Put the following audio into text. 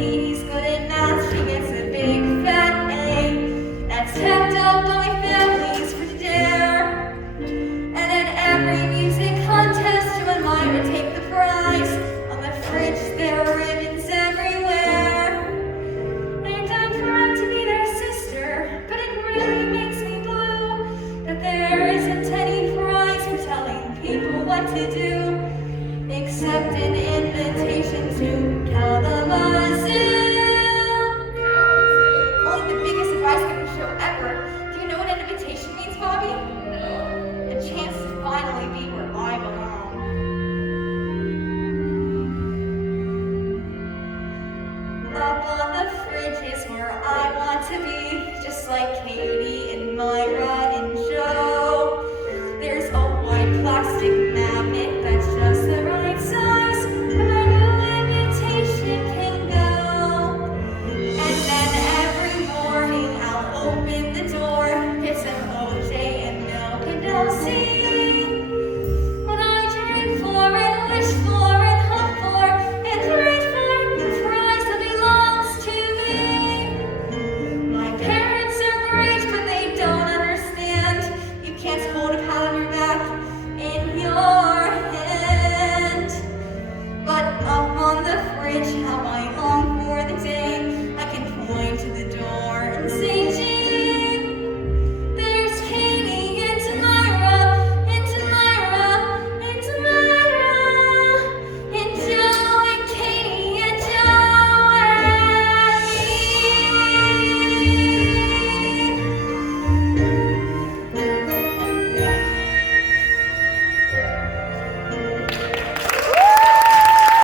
Katie's good at math, she gets a big fat A. That's kept up by families for dare. And at every music contest, you and Myra take the prize. On the fridge there are ribbons everywhere. And I'm proud to be their sister, but it really makes me blue that there isn't any prize for telling people what to do, except an invitation to Kalamazoo. Only the biggest advice giving show ever. Do you know what an invitation means, Bobby? No. A chance to finally be where I belong. Up on the fridge is where I want to be, just like Katie and Myra and Joe. There's a white plastic magnet that's just the right size, but my new invitation can go. And then every morning I'll open the door, get some OJ and milk, and I'll sing what I dream for and wish for and hope for and pray for the prize that belongs to me. My parents are great, but they don't understand. You can't hold a pal on your back in your hand. But up on the fridge, how I